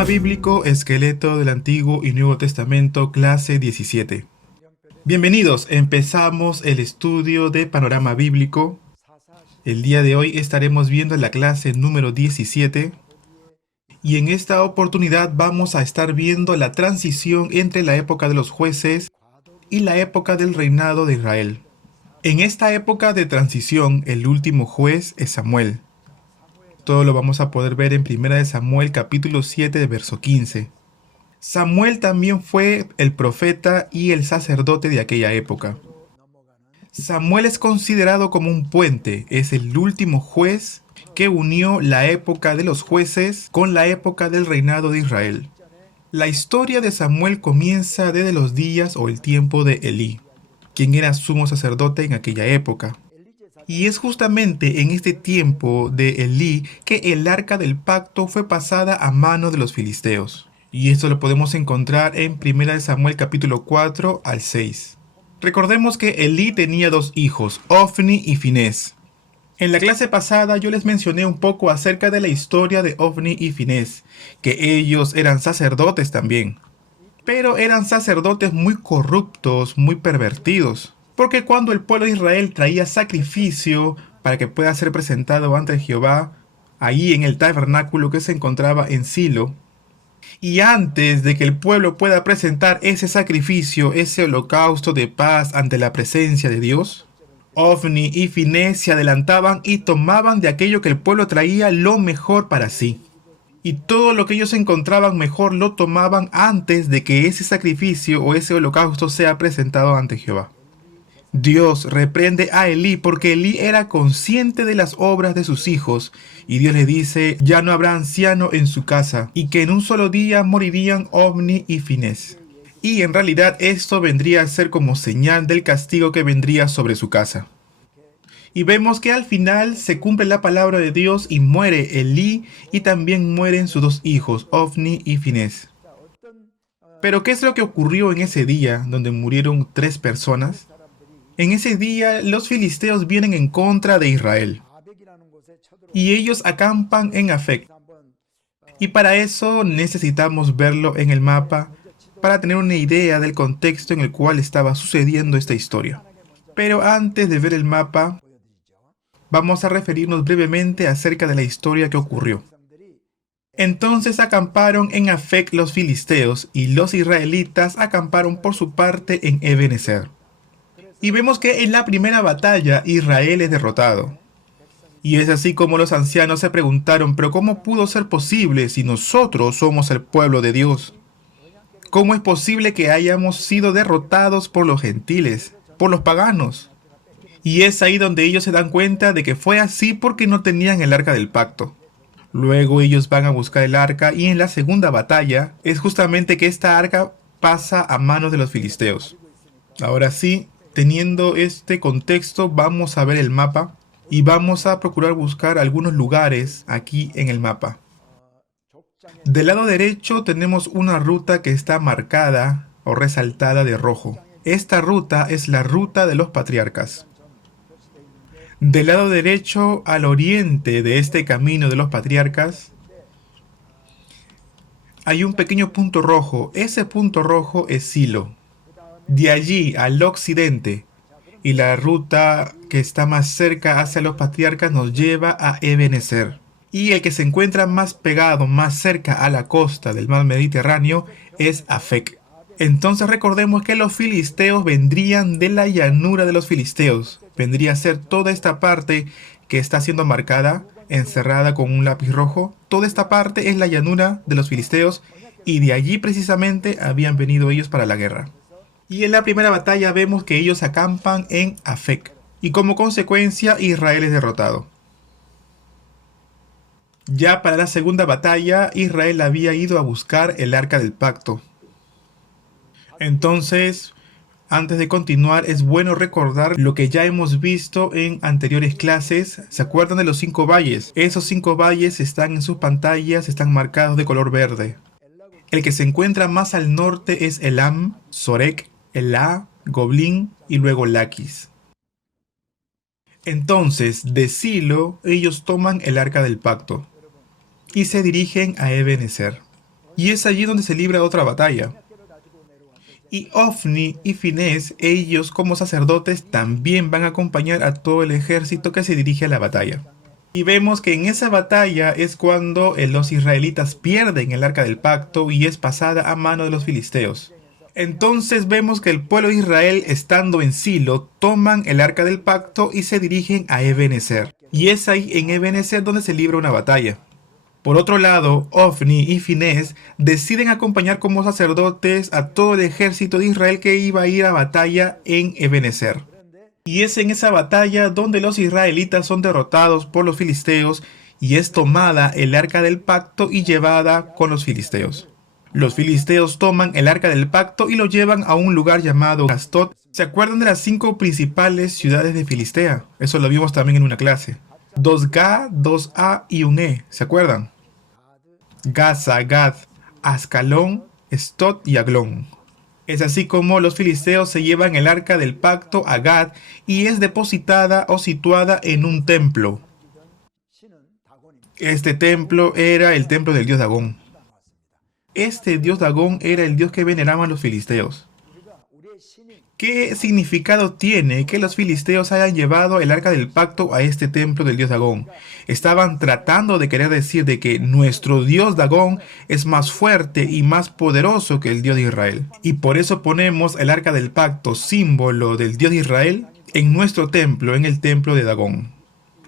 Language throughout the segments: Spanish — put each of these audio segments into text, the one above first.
Panorama Bíblico, Esqueleto del Antiguo y Nuevo Testamento, clase 17. Bienvenidos, empezamos el estudio de Panorama Bíblico. El día de hoy estaremos viendo la clase número 17 y en esta oportunidad vamos a estar viendo la transición entre la época de los jueces y la época del reinado de Israel. En esta época de transición, el último juez es Samuel. Todo lo vamos a poder ver en 1 Samuel capítulo 7, verso 15. Samuel también fue el profeta y el sacerdote de aquella época. Samuel es considerado como un puente, es el último juez que unió la época de los jueces con la época del reinado de Israel. La historia de Samuel comienza desde los días o el tiempo de Elí, quien era sumo sacerdote en aquella época. Y es justamente en este tiempo de Elí que el arca del pacto fue pasada a mano de los filisteos. Y esto lo podemos encontrar en 1 Samuel capítulo 4 al 6. Recordemos que Elí tenía dos hijos, Ofni y Finés. En la clase pasada yo les mencioné un poco acerca de la historia de Ofni y Finés, que ellos eran sacerdotes también. Pero eran sacerdotes muy corruptos, muy pervertidos. Porque cuando el pueblo de Israel traía sacrificio para que pueda ser presentado ante Jehová, ahí en el tabernáculo que se encontraba en Silo, y antes de que el pueblo pueda presentar ese sacrificio, ese holocausto de paz ante la presencia de Dios, Ofni y Finés se adelantaban y tomaban de aquello que el pueblo traía lo mejor para sí. Y todo lo que ellos encontraban mejor lo tomaban antes de que ese sacrificio o ese holocausto sea presentado ante Jehová. Dios reprende a Elí porque Elí era consciente de las obras de sus hijos y Dios le dice, ya no habrá anciano en su casa y que en un solo día morirían Ofni y Finés. Y en realidad esto vendría a ser como señal del castigo que vendría sobre su casa. Y vemos que al final se cumple la palabra de Dios y muere Elí y también mueren sus dos hijos, Ofni y Finés. Pero ¿qué es lo que ocurrió en ese día donde murieron 3 personas? En ese día los filisteos vienen en contra de Israel y ellos acampan en Afec. Y para eso necesitamos verlo en el mapa para tener una idea del contexto en el cual estaba sucediendo esta historia. Pero antes de ver el mapa, vamos a referirnos brevemente acerca de la historia que ocurrió. Entonces acamparon en Afec los filisteos y los israelitas acamparon por su parte en Ebenezer. Y vemos que en la primera batalla Israel es derrotado. Y es así como los ancianos se preguntaron, pero ¿cómo pudo ser posible si nosotros somos el pueblo de Dios? ¿Cómo es posible que hayamos sido derrotados por los gentiles, por los paganos? Y es ahí donde ellos se dan cuenta de que fue así porque no tenían el arca del pacto. Luego ellos van a buscar el arca y en la segunda batalla es justamente que esta arca pasa a manos de los filisteos. Ahora sí, teniendo este contexto, vamos a ver el mapa y vamos a procurar buscar algunos lugares aquí en el mapa. Del lado derecho tenemos una ruta que está marcada o resaltada de rojo. Esta ruta es la ruta de los patriarcas. Del lado derecho, al oriente de este camino de los patriarcas, hay un pequeño punto rojo. Ese punto rojo es Silo. De allí al occidente y la ruta que está más cerca hacia los patriarcas nos lleva a Ebenezer. Y el que se encuentra más pegado, más cerca a la costa del mar Mediterráneo es Afec. Entonces recordemos que los filisteos vendrían de la llanura de los filisteos. Vendría a ser toda esta parte que está siendo marcada, encerrada con un lápiz rojo. Toda esta parte es la llanura de los filisteos y de allí precisamente habían venido ellos para la guerra. Y en la primera batalla vemos que ellos acampan en Afec. Y como consecuencia Israel es derrotado. Ya para la segunda batalla Israel había ido a buscar el arca del pacto. Entonces, antes de continuar es bueno recordar lo que ya hemos visto en anteriores clases. ¿Se acuerdan de los 5 valles? Esos 5 valles están en sus pantallas, están marcados de color verde. El que se encuentra más al norte es Elam, Sorek, Elá, Goblín y luego Laquis. Entonces, de Silo, ellos toman el arca del pacto y se dirigen a Ebenezer. y es allí donde se libra otra batalla. Y Ofni y Finés, ellos como sacerdotes, también van a acompañar a todo el ejército que se dirige a la batalla. Y vemos que en esa batalla es cuando los israelitas pierden el arca del pacto y es pasada a mano de los filisteos. Entonces vemos que el pueblo de Israel, estando en Silo, toman el arca del pacto y se dirigen a Ebenezer. Y es ahí en Ebenezer donde se libra una batalla. Por otro lado, Ofni y Finés deciden acompañar como sacerdotes a todo el ejército de Israel que iba a ir a batalla en Ebenezer. Y es en esa batalla donde los israelitas son derrotados por los filisteos y es tomada el arca del pacto y llevada con los filisteos. Los filisteos toman el arca del pacto y lo llevan a un lugar llamado Astot. ¿Se acuerdan de las 5 principales ciudades de Filistea? Eso lo vimos también en una clase. 2Ga, 2A y un E, ¿se acuerdan? Gaza, Gad, Ascalón, Stot y Aglón. Es así como los filisteos se llevan el arca del pacto a Gad y es depositada o situada en un templo. Este templo era el templo del dios Dagón. Este dios Dagón era el dios que veneraban los filisteos. ¿Qué significado tiene que los filisteos hayan llevado el arca del pacto a este templo del dios Dagón? Estaban tratando de querer decir de que nuestro dios Dagón es más fuerte y más poderoso que el dios de Israel. Y por eso ponemos el arca del pacto, símbolo del dios de Israel, en nuestro templo, en el templo de Dagón.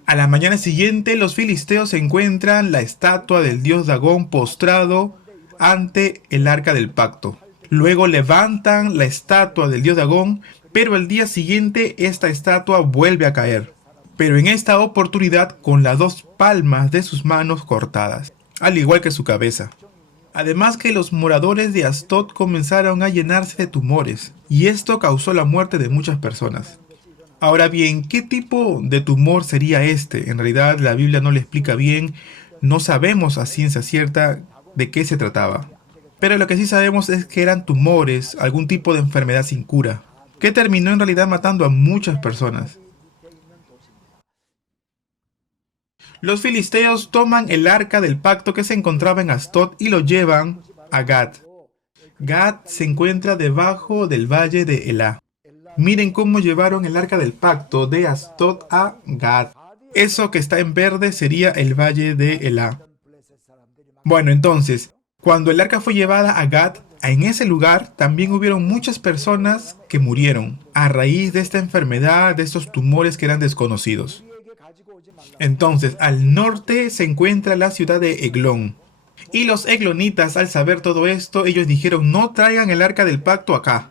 A la mañana siguiente, los filisteos encuentran la estatua del dios Dagón postrado ante el arca del pacto. Luego levantan la estatua del dios Dagón, pero al día siguiente esta estatua vuelve a caer. Pero en esta oportunidad con las 2 palmas de sus manos cortadas, al igual que su cabeza. Además que los moradores de Astot comenzaron a llenarse de tumores, y esto causó la muerte de muchas personas. Ahora bien, ¿qué tipo de tumor sería este? En realidad la Biblia no le explica bien, no sabemos a ciencia cierta de qué se trataba. Pero lo que sí sabemos es que eran tumores, algún tipo de enfermedad sin cura, que terminó en realidad matando a muchas personas. Los filisteos toman el arca del pacto que se encontraba en Astot y lo llevan a Gad. Gad se encuentra debajo del valle de Elá. Miren cómo llevaron el arca del pacto de Astot a Gad. Eso que está en verde sería el valle de Elá. Bueno, entonces, cuando el arca fue llevada a Gad, en ese lugar también hubieron muchas personas que murieron a raíz de esta enfermedad, de estos tumores que eran desconocidos. Entonces, al norte se encuentra la ciudad de Eglón. Y los eglonitas, al saber todo esto, ellos dijeron, no traigan el arca del pacto acá.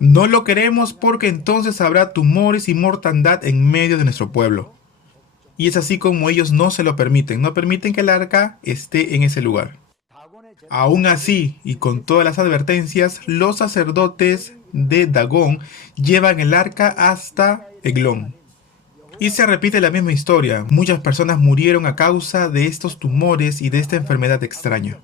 No lo queremos porque entonces habrá tumores y mortandad en medio de nuestro pueblo. Y es así como ellos no se lo permiten, no permiten que el arca esté en ese lugar. Aún así, y con todas las advertencias, los sacerdotes de Dagón llevan el arca hasta Eglón. Y se repite la misma historia. Muchas personas murieron a causa de estos tumores y de esta enfermedad extraña.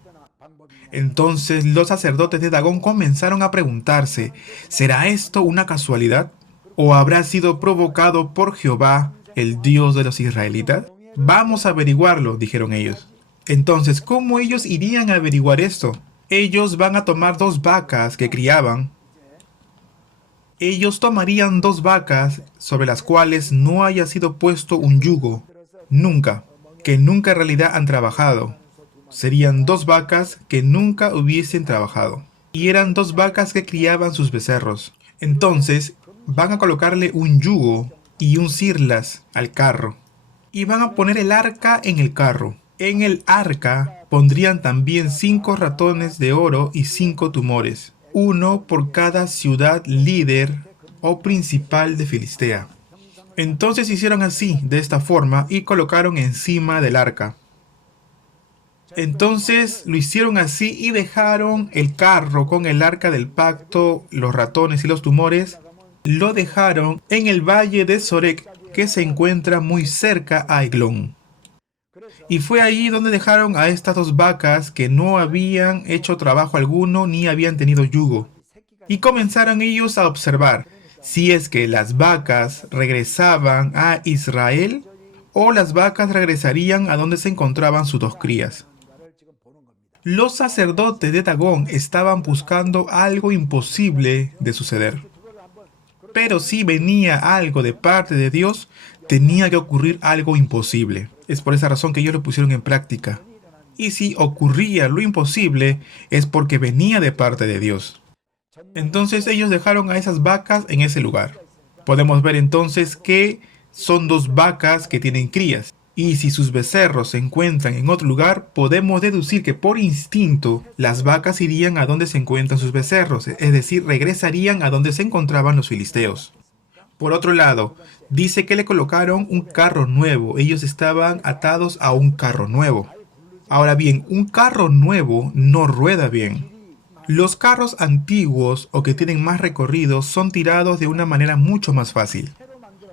Entonces los sacerdotes de Dagón comenzaron a preguntarse, ¿será esto una casualidad? ¿O habrá sido provocado por Jehová, el Dios de los israelitas? Vamos a averiguarlo, dijeron ellos. Entonces, ¿cómo ellos irían a averiguar esto? Ellos van a tomar 2 vacas que criaban. Ellos tomarían 2 vacas sobre las cuales no haya sido puesto un yugo. Nunca. Que nunca en realidad han trabajado. Serían 2 vacas que nunca hubiesen trabajado. Y eran 2 vacas que criaban sus becerros. Entonces, van a colocarle un yugo y un cirlas al carro. Y van a poner el arca en el carro. En el arca pondrían también 5 ratones de oro y 5 tumores, uno por cada ciudad líder o principal de Filistea. Entonces hicieron así, de esta forma, y colocaron encima del arca. Entonces lo hicieron así y dejaron el carro con el arca del pacto, los ratones y los tumores, lo dejaron en el valle de Sorek, que se encuentra muy cerca a Eglón. Y fue ahí donde dejaron a estas 2 vacas que no habían hecho trabajo alguno ni habían tenido yugo. Y comenzaron ellos a observar si es que las vacas regresaban a Israel o las vacas regresarían a donde se encontraban sus 2 crías. Los sacerdotes de Dagón estaban buscando algo imposible de suceder. Pero si venía algo de parte de Dios, tenía que ocurrir algo imposible. Es por esa razón que ellos lo pusieron en práctica. Y si ocurría lo imposible, es porque venía de parte de Dios. Entonces ellos dejaron a esas vacas en ese lugar. Podemos ver entonces que son dos vacas que tienen crías. Y si sus becerros se encuentran en otro lugar, podemos deducir que por instinto las vacas irían a donde se encuentran sus becerros, es decir, regresarían a donde se encontraban los filisteos. Por otro lado, dice que le colocaron un carro nuevo. Ellos estaban atados a un carro nuevo. Ahora bien, un carro nuevo no rueda bien. Los carros antiguos o que tienen más recorrido son tirados de una manera mucho más fácil.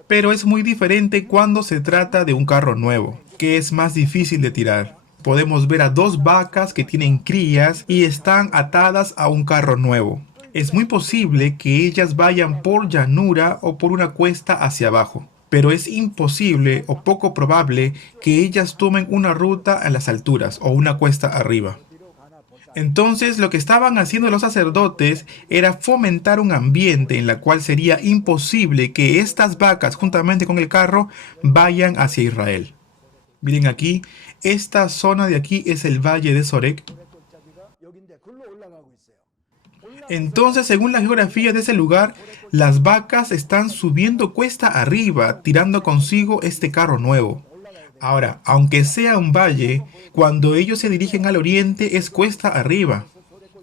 Pero es muy diferente cuando se trata de un carro nuevo, que es más difícil de tirar. Podemos ver a dos vacas que tienen crías y están atadas a un carro nuevo. Es muy posible que ellas vayan por llanura o por una cuesta hacia abajo, pero es imposible o poco probable que ellas tomen una ruta a las alturas o una cuesta arriba. Entonces lo que estaban haciendo los sacerdotes era fomentar un ambiente en el cual sería imposible que estas vacas juntamente con el carro vayan hacia Israel. Miren aquí, esta zona de aquí es el valle de Sorek. Entonces, según la geografía de ese lugar, las vacas están subiendo cuesta arriba, tirando consigo este carro nuevo. Ahora, aunque sea un valle, cuando ellos se dirigen al oriente es cuesta arriba.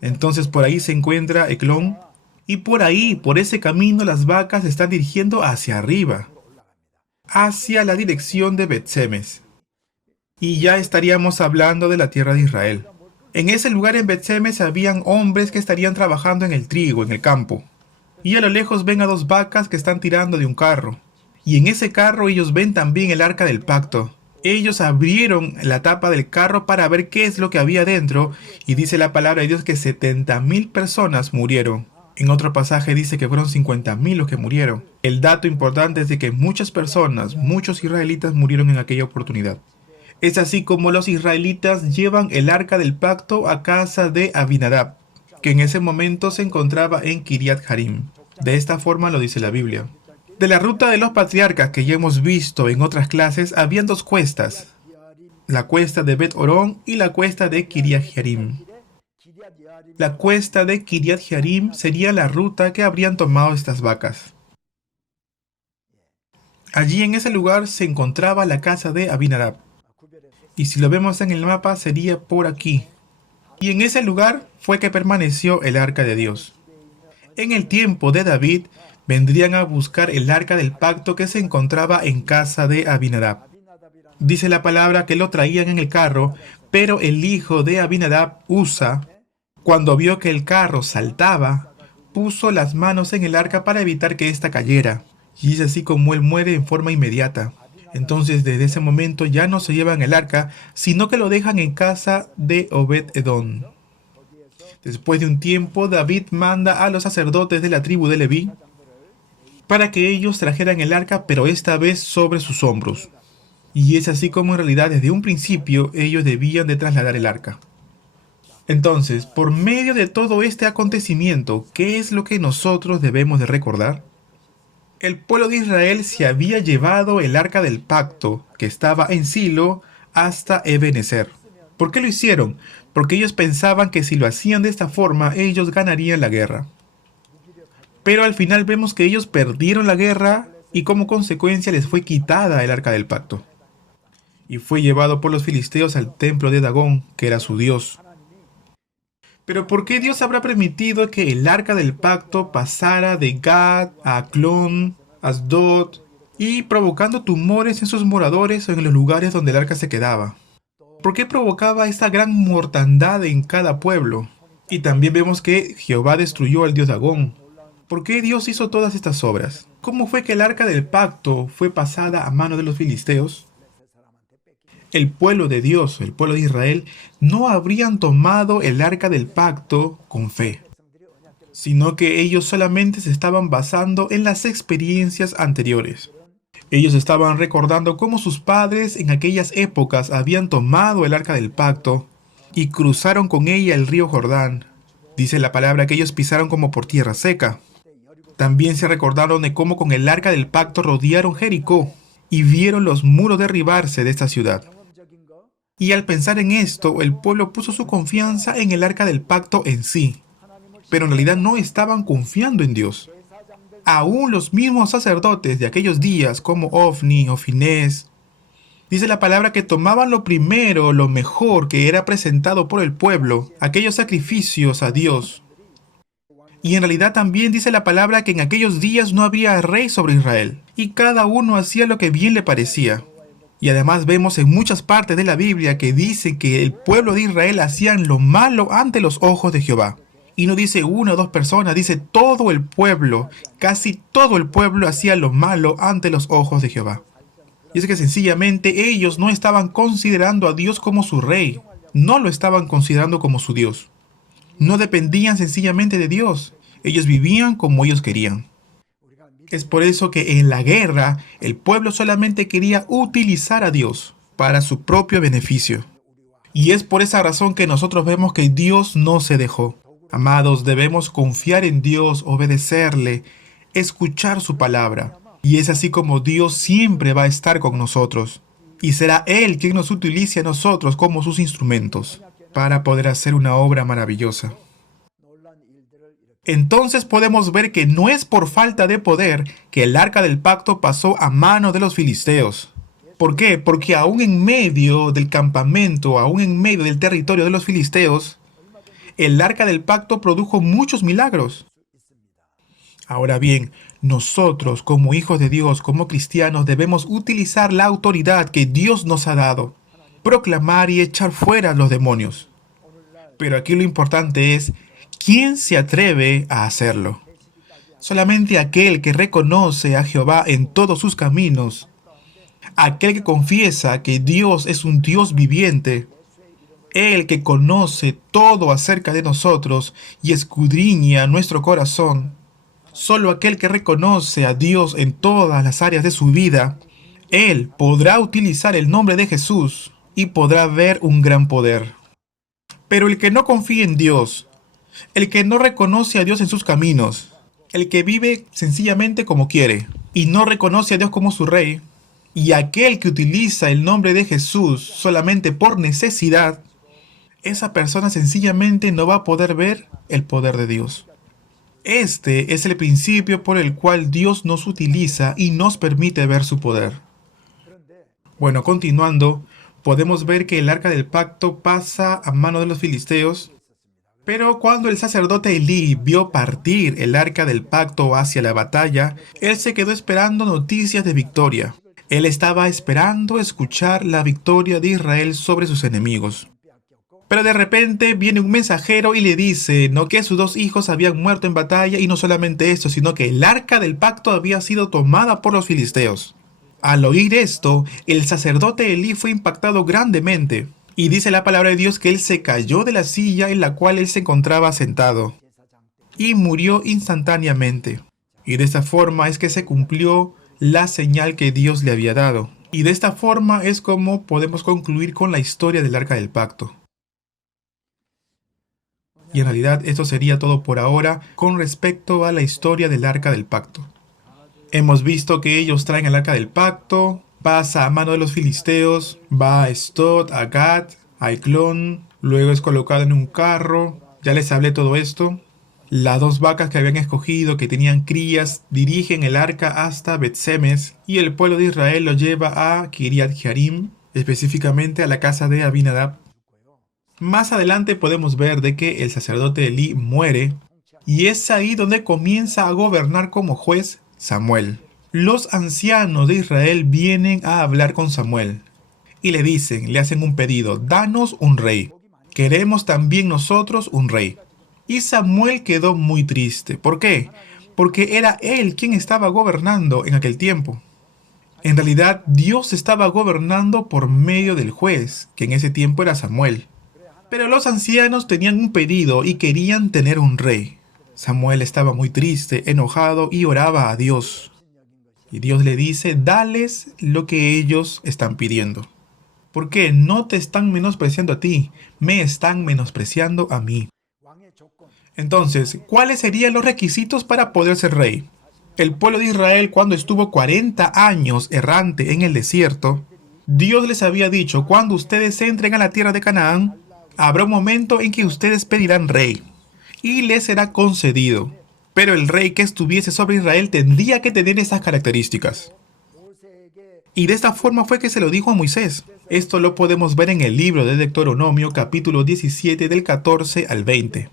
Entonces por ahí se encuentra Eclón y por ahí, por ese camino, las vacas se están dirigiendo hacia arriba, hacia la dirección de Bet-Semes. Y ya estaríamos hablando de la tierra de Israel. En ese lugar en Bet-Semes habían hombres que estarían trabajando en el trigo, en el campo. Y a lo lejos ven a dos vacas que están tirando de un carro. Y en ese carro ellos ven también el arca del pacto. Ellos abrieron la tapa del carro para ver qué es lo que había dentro y dice la palabra de Dios que 70,000 personas murieron. En otro pasaje dice que fueron 50,000 los que murieron. El dato importante es de que muchas personas, muchos israelitas murieron en aquella oportunidad. Es así como los israelitas llevan el arca del pacto a casa de Abinadab, que en ese momento se encontraba en Kiriat Jearim. De esta forma lo dice la Biblia. De la ruta de los patriarcas que ya hemos visto en otras clases, habían dos cuestas. La cuesta de Bet Orón y la cuesta de Kiriat Jearim. La cuesta de Kiriat Jearim sería la ruta que habrían tomado estas vacas. Allí en ese lugar se encontraba la casa de Abinadab. Y si lo vemos en el mapa sería por aquí. Y en ese lugar fue que permaneció el arca de Dios. En el tiempo de David, vendrían a buscar el arca del pacto que se encontraba en casa de Abinadab. Dice la palabra que lo traían en el carro, pero el hijo de Abinadab, Usa, cuando vio que el carro saltaba, puso las manos en el arca para evitar que ésta cayera. Y es así como él muere en forma inmediata. Entonces desde ese momento ya no se llevan el arca, sino que lo dejan en casa de Obed-Edom. Después de un tiempo, David manda a los sacerdotes de la tribu de Leví para que ellos trajeran el arca, pero esta vez sobre sus hombros. Y es así como en realidad desde un principio ellos debían de trasladar el arca. Entonces, por medio de todo este acontecimiento, ¿qué es lo que nosotros debemos de recordar? El pueblo de Israel se había llevado el arca del pacto, que estaba en Silo, hasta Ebenezer. ¿Por qué lo hicieron? Porque ellos pensaban que si lo hacían de esta forma, ellos ganarían la guerra. Pero al final vemos que ellos perdieron la guerra y como consecuencia les fue quitada el arca del pacto. Y fue llevado por los filisteos al templo de Dagón, que era su dios. Pero ¿por qué Dios habrá permitido que el arca del pacto pasara de Gad a Aclón, Asdod, y provocando tumores en sus moradores o en los lugares donde el arca se quedaba? ¿Por qué provocaba esta gran mortandad en cada pueblo? Y también vemos que Jehová destruyó al dios Dagón. ¿Por qué Dios hizo todas estas obras? ¿Cómo fue que el arca del pacto fue pasada a mano de los filisteos? El pueblo de Dios, el pueblo de Israel, no habrían tomado el arca del pacto con fe, sino que ellos solamente se estaban basando en las experiencias anteriores. Ellos estaban recordando cómo sus padres en aquellas épocas habían tomado el arca del pacto y cruzaron con ella el río Jordán. Dice la palabra que ellos pisaron como por tierra seca. También se recordaron de cómo con el arca del pacto rodearon Jericó y vieron los muros derribarse de esta ciudad. Y al pensar en esto, el pueblo puso su confianza en el arca del pacto en sí, pero en realidad no estaban confiando en Dios. Aún los mismos sacerdotes de aquellos días, como Ofni o Finés, dice la palabra que tomaban lo primero, lo mejor que era presentado por el pueblo, aquellos sacrificios a Dios. Y en realidad también dice la palabra que en aquellos días no había rey sobre Israel, y cada uno hacía lo que bien le parecía. Y además vemos en muchas partes de la Biblia que dice que el pueblo de Israel hacían lo malo ante los ojos de Jehová. Y no dice una o dos personas, dice todo el pueblo, casi todo el pueblo hacía lo malo ante los ojos de Jehová. Y es que sencillamente ellos no estaban considerando a Dios como su rey, no lo estaban considerando como su Dios. No dependían sencillamente de Dios, ellos vivían como ellos querían. Es por eso que en la guerra el pueblo solamente quería utilizar a Dios para su propio beneficio. Y es por esa razón que nosotros vemos que Dios no se dejó. Amados, debemos confiar en Dios, obedecerle, escuchar su palabra. Y es así como Dios siempre va a estar con nosotros. Y será Él quien nos utilice a nosotros como sus instrumentos para poder hacer una obra maravillosa. Entonces podemos ver que no es por falta de poder que el arca del pacto pasó a mano de los filisteos. ¿Por qué? Porque aún en medio del campamento, aún en medio del territorio de los filisteos, el arca del pacto produjo muchos milagros. Ahora bien, nosotros como hijos de Dios, como cristianos, debemos utilizar la autoridad que Dios nos ha dado, proclamar y echar fuera a los demonios. Pero aquí lo importante es, ¿quién se atreve a hacerlo? Solamente aquel que reconoce a Jehová en todos sus caminos, aquel que confiesa que Dios es un Dios viviente, el que conoce todo acerca de nosotros y escudriña nuestro corazón. Solo aquel que reconoce a Dios en todas las áreas de su vida, él podrá utilizar el nombre de Jesús y podrá ver un gran poder. Pero el que no confía en Dios, el que no reconoce a Dios en sus caminos, el que vive sencillamente como quiere y no reconoce a Dios como su rey, y aquel que utiliza el nombre de Jesús solamente por necesidad, esa persona sencillamente no va a poder ver el poder de Dios. Este es el principio por el cual Dios nos utiliza y nos permite ver su poder. Bueno, continuando, podemos ver que el arca del pacto pasa a mano de los filisteos, pero cuando el sacerdote Elí vio partir el arca del pacto hacia la batalla, él se quedó esperando noticias de victoria. Él estaba esperando escuchar la victoria de Israel sobre sus enemigos. Pero de repente viene un mensajero y le dice, no, que sus dos hijos habían muerto en batalla, y no solamente esto, sino que el arca del pacto había sido tomada por los filisteos. Al oír esto, el sacerdote Elí fue impactado grandemente, y dice la palabra de Dios que él se cayó de la silla en la cual él se encontraba sentado, y murió instantáneamente. Y de esta forma es que se cumplió la señal que Dios le había dado. Y de esta forma es como podemos concluir con la historia del arca del pacto. Y en realidad esto sería todo por ahora con respecto a la historia del arca del pacto. Hemos visto que ellos traen el arca del pacto, pasa a mano de los filisteos, va a Estot, a Gat, a Eglón, luego es colocado en un carro, ya les hablé todo esto. Las dos vacas que habían escogido, que tenían crías, dirigen el arca hasta Bet-Semes, y el pueblo de Israel lo lleva a Kiriat Jearim, específicamente a la casa de Abinadab. Más adelante podemos ver de que el sacerdote Elí muere, y es ahí donde comienza a gobernar como juez Samuel. Los ancianos de Israel vienen a hablar con Samuel y le dicen, le hacen un pedido, danos un rey. Queremos también nosotros un rey. Y Samuel quedó muy triste. ¿Por qué? Porque era él quien estaba gobernando en aquel tiempo. En realidad, Dios estaba gobernando por medio del juez, que en ese tiempo era Samuel. Pero los ancianos tenían un pedido y querían tener un rey. Samuel estaba muy triste, enojado y oraba a Dios. Y Dios le dice, dales lo que ellos están pidiendo. ¿Por qué? No te están menospreciando a ti, me están menospreciando a mí. Entonces, ¿cuáles serían los requisitos para poder ser rey? El pueblo de Israel, cuando estuvo 40 años errante en el desierto, Dios les había dicho: cuando ustedes entren a la tierra de Canaán, habrá un momento en que ustedes pedirán rey, y les será concedido. Pero el rey que estuviese sobre Israel tendría que tener esas características. Y de esta forma fue que se lo dijo a Moisés. Esto lo podemos ver en el libro de Deuteronomio, capítulo 17, del 14 al 20.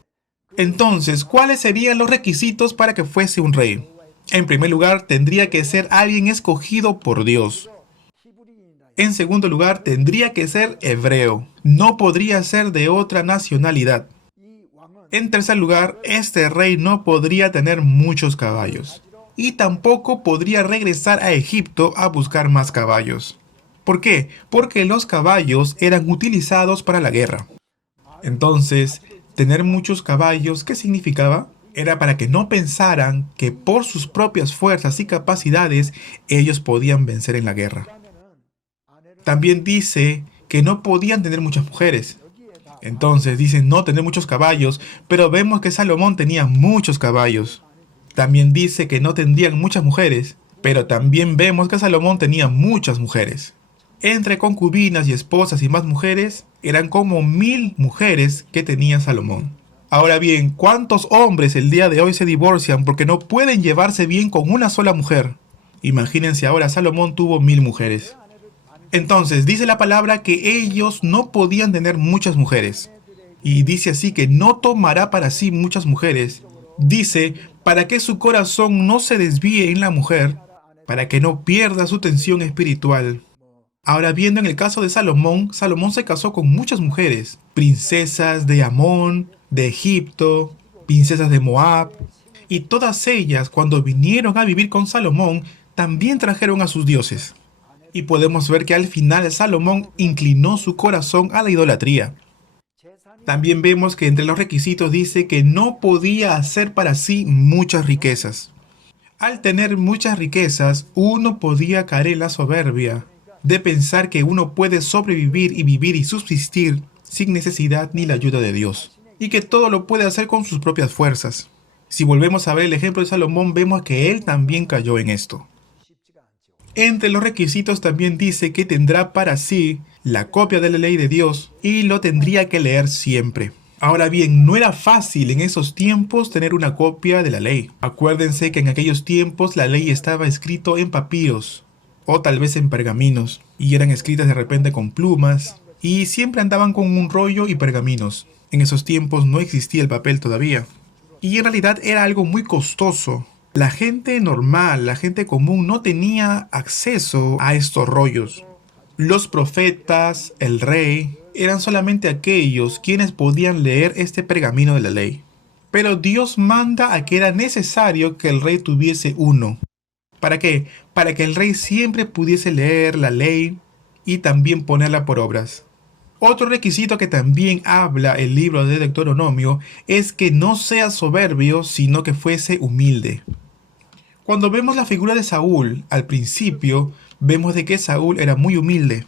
Entonces, ¿cuáles serían los requisitos para que fuese un rey? En primer lugar, tendría que ser alguien escogido por Dios. En segundo lugar, tendría que ser hebreo. No podría ser de otra nacionalidad. En tercer lugar, este rey no podría tener muchos caballos. Y tampoco podría regresar a Egipto a buscar más caballos. ¿Por qué? Porque los caballos eran utilizados para la guerra. Entonces, tener muchos caballos, ¿qué significaba? Era para que no pensaran que por sus propias fuerzas y capacidades ellos podían vencer en la guerra. También dice que no podían tener muchas mujeres. Entonces dicen no tener muchos caballos, pero vemos que Salomón tenía muchos caballos. También dice que no tendrían muchas mujeres, pero también vemos que Salomón tenía muchas mujeres. Entre concubinas y esposas y más mujeres, eran como 1000 mujeres que tenía Salomón. Ahora bien, ¿cuántos hombres el día de hoy se divorcian porque no pueden llevarse bien con una sola mujer? Imagínense ahora, Salomón tuvo 1000 mujeres. Entonces, dice la palabra que ellos no podían tener muchas mujeres. Y dice así que no tomará para sí muchas mujeres. Dice, para que su corazón no se desvíe en la mujer, para que no pierda su tensión espiritual. Ahora, viendo en el caso de Salomón, Salomón se casó con muchas mujeres, princesas de Amón, de Egipto, princesas de Moab, y todas ellas, cuando vinieron a vivir con Salomón, también trajeron a sus dioses. Y podemos ver que al final Salomón inclinó su corazón a la idolatría. También vemos que entre los requisitos dice que no podía hacer para sí muchas riquezas. Al tener muchas riquezas, uno podía caer en la soberbia de pensar que uno puede sobrevivir y vivir y subsistir sin necesidad ni la ayuda de Dios, y que todo lo puede hacer con sus propias fuerzas. Si volvemos a ver el ejemplo de Salomón, vemos que él también cayó en esto. Entre los requisitos también dice que tendrá para sí la copia de la ley de Dios y lo tendría que leer siempre. Ahora bien, no era fácil en esos tiempos tener una copia de la ley. Acuérdense que en aquellos tiempos la ley estaba escrito en papiros o tal vez en pergaminos y eran escritas de repente con plumas y siempre andaban con un rollo y pergaminos. En esos tiempos no existía el papel todavía y en realidad era algo muy costoso. La gente normal, la gente común no tenía acceso a estos rollos. Los profetas, el rey, eran solamente aquellos quienes podían leer este pergamino de la ley. Pero Dios manda a que era necesario que el rey tuviese uno. ¿Para qué? Para que el rey siempre pudiese leer la ley y también ponerla por obras. Otro requisito que también habla el libro de Deuteronomio es que no sea soberbio, sino que fuese humilde. Cuando vemos la figura de Saúl, al principio, vemos de que Saúl era muy humilde.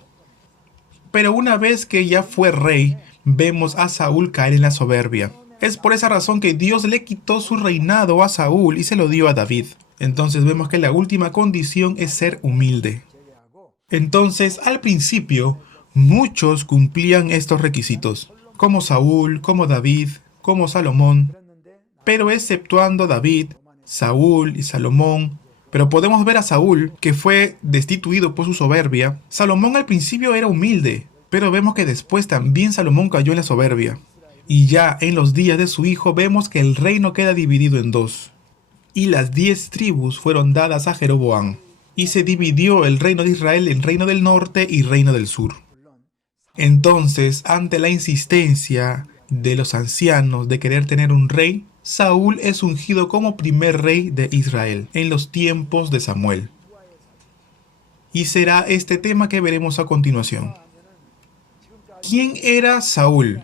Pero una vez que ya fue rey, vemos a Saúl caer en la soberbia. Es por esa razón que Dios le quitó su reinado a Saúl y se lo dio a David. Entonces vemos que la última condición es ser humilde. Entonces, al principio, muchos cumplían estos requisitos, como Saúl, como David, como Salomón, pero exceptuando David, Saúl y Salomón. Pero podemos ver a Saúl, que fue destituido por su soberbia. Salomón al principio era humilde, pero vemos que después también Salomón cayó en la soberbia. Y ya en los días de su hijo vemos que el reino queda dividido en dos. Y las 10 tribus fueron dadas a Jeroboam. Y se dividió el reino de Israel en reino del norte y reino del sur. Entonces, ante la insistencia de los ancianos de querer tener un rey, Saúl es ungido como primer rey de Israel en los tiempos de Samuel. Y será este tema que veremos a continuación. ¿Quién era Saúl?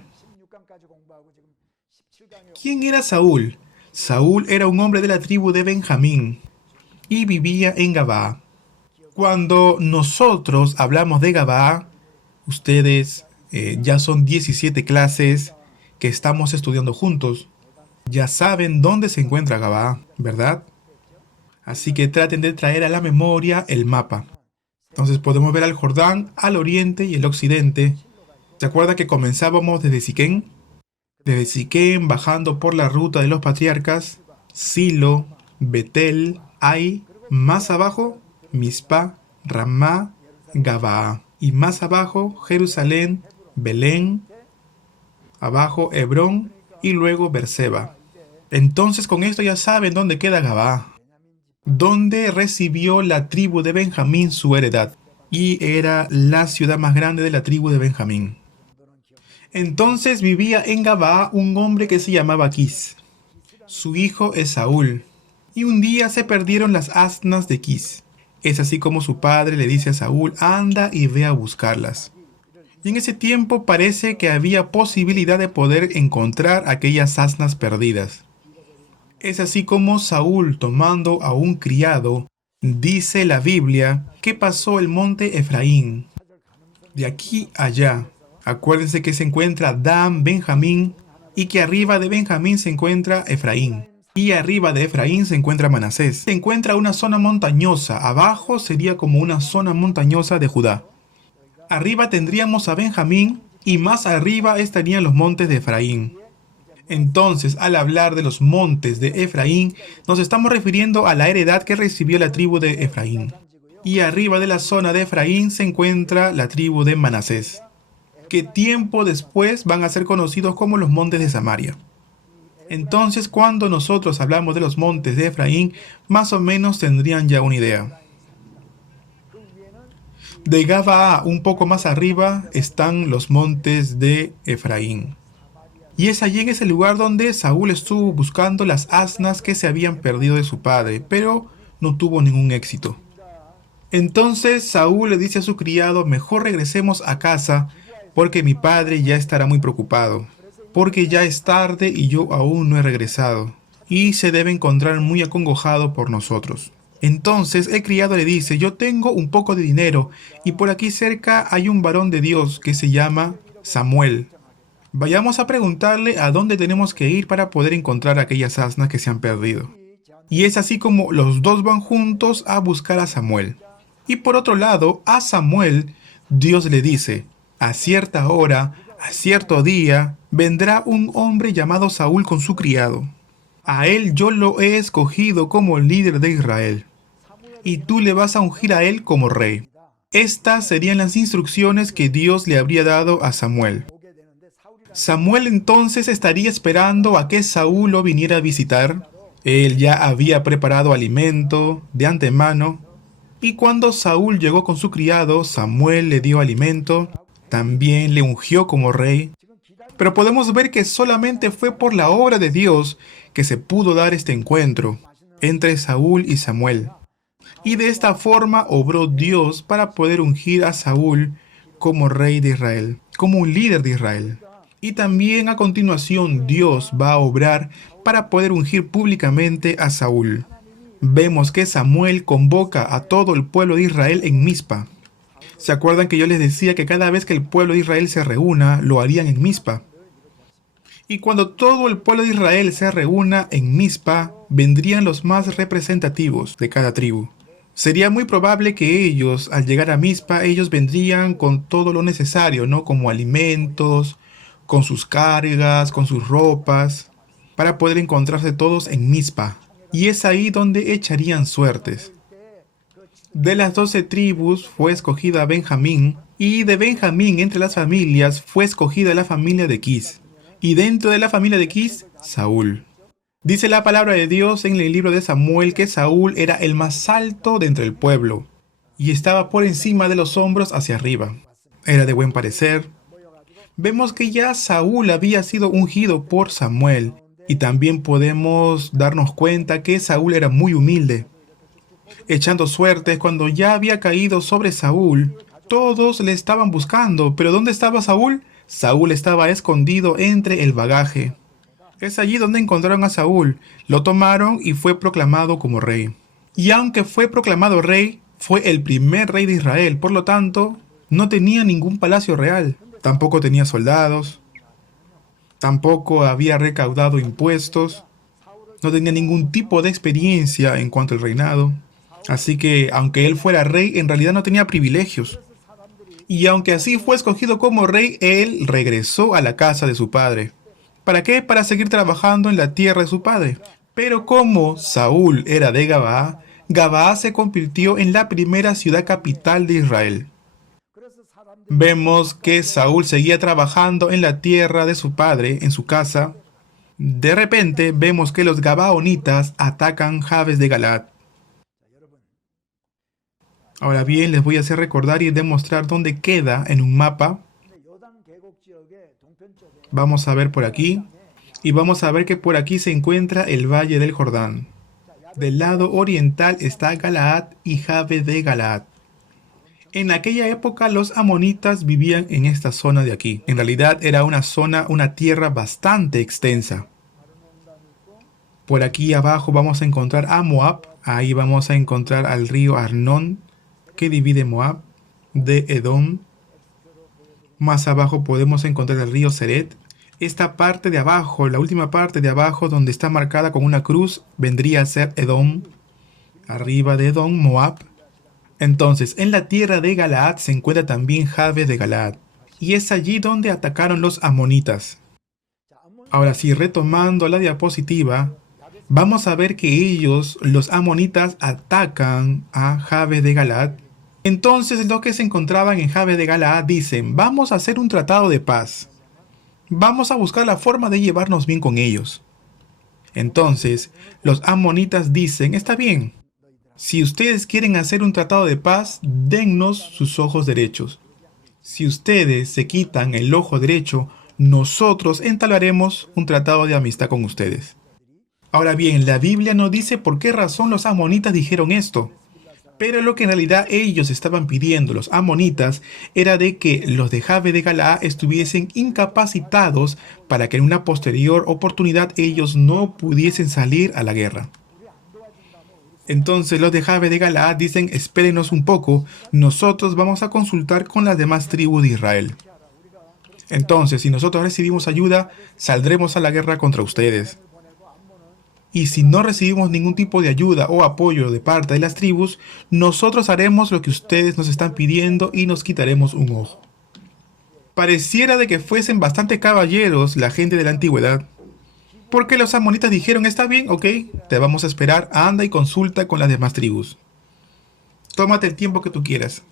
¿Quién era Saúl? Saúl era un hombre de la tribu de Benjamín y vivía en Gabaa. Cuando nosotros hablamos de Gabaa, Ustedes ya son 17 clases que estamos estudiando juntos. Ya saben dónde se encuentra Gabaa, ¿verdad? Así que traten de traer a la memoria el mapa. Entonces podemos ver al Jordán, al oriente y el occidente. ¿Se acuerda que comenzábamos desde Siquén? Desde Siquén, bajando por la ruta de los patriarcas, Silo, Betel, Ai, más abajo, Mizpa, Ramá, Gabaa. Y más abajo, Jerusalén, Belén, abajo Hebrón y luego Berseba. Entonces con esto ya saben dónde queda Gabaa, donde recibió la tribu de Benjamín su heredad, y era la ciudad más grande de la tribu de Benjamín. Entonces vivía en Gabaa un hombre que se llamaba Quis. Su hijo es Saúl, y un día se perdieron las asnas de Quis. Es así como su padre le dice a Saúl, anda y ve a buscarlas. Y en ese tiempo parece que había posibilidad de poder encontrar aquellas asnas perdidas. Es así como Saúl, tomando a un criado, dice la Biblia que pasó el monte Efraín, de aquí a allá. Acuérdense que se encuentra Dan, Benjamín, y que arriba de Benjamín se encuentra Efraín. Y arriba de Efraín se encuentra Manasés. Se encuentra una zona montañosa. Abajo sería como una zona montañosa de Judá. Arriba tendríamos a Benjamín y más arriba estarían los montes de Efraín. Entonces, al hablar de los montes de Efraín, nos estamos refiriendo a la heredad que recibió la tribu de Efraín. Y arriba de la zona de Efraín se encuentra la tribu de Manasés, que tiempo después van a ser conocidos como los montes de Samaria. Entonces, cuando nosotros hablamos de los montes de Efraín, más o menos tendrían ya una idea. De Gabaa, un poco más arriba, están los montes de Efraín. Y es allí en ese lugar donde Saúl estuvo buscando las asnas que se habían perdido de su padre, pero no tuvo ningún éxito. Entonces Saúl le dice a su criado, mejor regresemos a casa, porque mi padre ya estará muy preocupado, porque ya es tarde y yo aún no he regresado, y se debe encontrar muy acongojado por nosotros. Entonces el criado le dice, yo tengo un poco de dinero, y por aquí cerca hay un varón de Dios que se llama Samuel. Vayamos a preguntarle a dónde tenemos que ir para poder encontrar aquellas asnas que se han perdido. Y es así como los dos van juntos a buscar a Samuel. Y por otro lado, a Samuel, Dios le dice, a cierta hora, a cierto día, vendrá un hombre llamado Saúl con su criado. A él yo lo he escogido como líder de Israel. Y tú le vas a ungir a él como rey. Estas serían las instrucciones que Dios le habría dado a Samuel. Samuel entonces estaría esperando a que Saúl lo viniera a visitar. Él ya había preparado alimento de antemano. Y cuando Saúl llegó con su criado, Samuel le dio alimento, también le ungió como rey. Pero podemos ver que solamente fue por la obra de Dios que se pudo dar este encuentro entre Saúl y Samuel. Y de esta forma obró Dios para poder ungir a Saúl como rey de Israel, como un líder de Israel. Y también a continuación Dios va a obrar para poder ungir públicamente a Saúl. Vemos que Samuel convoca a todo el pueblo de Israel en Mizpa. ¿Se acuerdan que yo les decía que cada vez que el pueblo de Israel se reúna, lo harían en Mizpa? Y cuando todo el pueblo de Israel se reúna en Mizpa, vendrían los más representativos de cada tribu. Sería muy probable que ellos, al llegar a Mizpa, ellos vendrían con todo lo necesario, ¿no? Como alimentos, con sus cargas, con sus ropas, para poder encontrarse todos en Mizpa. Y es ahí donde echarían suertes. De las 12 tribus fue escogida Benjamín, y de Benjamín entre las familias fue escogida la familia de Quis. Y dentro de la familia de Quis, Saúl. Dice la palabra de Dios en el libro de Samuel que Saúl era el más alto de entre el pueblo, y estaba por encima de los hombros hacia arriba. Era de buen parecer. Vemos que ya Saúl había sido ungido por Samuel, y también podemos darnos cuenta que Saúl era muy humilde. Echando suertes, cuando ya había caído sobre Saúl, todos le estaban buscando, pero ¿dónde estaba Saúl? Saúl estaba escondido entre el bagaje. Es allí donde encontraron a Saúl, lo tomaron y fue proclamado como rey. Y aunque fue proclamado rey, fue el primer rey de Israel, por lo tanto, No tenía ningún palacio real, tampoco tenía soldados, tampoco había recaudado impuestos, no tenía ningún tipo de experiencia en cuanto al reinado. Así que, aunque él fuera rey, en realidad no tenía privilegios. Y aunque así fue escogido como rey, él regresó a la casa de su padre. ¿Para qué? Para seguir trabajando en la tierra de su padre. Pero como Saúl era de Gabaa, Gabaa se convirtió en la primera ciudad capital de Israel. Vemos que Saúl seguía trabajando en la tierra de su padre, en su casa. De repente vemos que los Gabaonitas atacan Jabes de Galaad. Ahora bien, les voy a hacer recordar y demostrar dónde queda en un mapa. Vamos a ver por aquí. Y vamos a ver que por aquí se encuentra el Valle del Jordán. Del lado oriental está Galaad y Jabes de Galaad. En aquella época los amonitas vivían en esta zona de aquí. En realidad era una zona, una tierra bastante extensa. Por aquí abajo vamos a encontrar a Moab. Ahí vamos a encontrar al río Arnón, que divide Moab de Edom. Más abajo podemos encontrar el río Seret. Esta parte de abajo, la última parte de abajo donde está marcada con una cruz, vendría a ser Edom. Arriba de Edom, Moab. Entonces, en la tierra de Galaad se encuentra también Jabes de Galaad. Y es allí donde atacaron los amonitas. Ahora sí, retomando la diapositiva, vamos a ver que ellos, los amonitas, atacan a Jabes de Galaad. Entonces los que se encontraban en Jabes de Galaad dicen, vamos a hacer un tratado de paz. Vamos a buscar la forma de llevarnos bien con ellos. Entonces los amonitas dicen, está bien, si ustedes quieren hacer un tratado de paz, dennos sus ojos derechos. Si ustedes se quitan el ojo derecho, nosotros entablaremos un tratado de amistad con ustedes. Ahora bien, la Biblia no dice por qué razón los amonitas dijeron esto. Pero lo que en realidad ellos estaban pidiendo, los amonitas, era de que los de Jabes de Galaad estuviesen incapacitados para que en una posterior oportunidad ellos no pudiesen salir a la guerra. Entonces los de Jabes de Galaad dicen, espérenos un poco, nosotros vamos a consultar con las demás tribus de Israel. Entonces, si nosotros recibimos ayuda, saldremos a la guerra contra ustedes. Y si no recibimos ningún tipo de ayuda o apoyo de parte de las tribus, nosotros haremos lo que ustedes nos están pidiendo y nos quitaremos un ojo. Pareciera de que fuesen bastante caballeros la gente de la antigüedad. Porque los amonitas dijeron, está bien, ok, te vamos a esperar, anda y consulta con las demás tribus. Tómate el tiempo que tú quieras.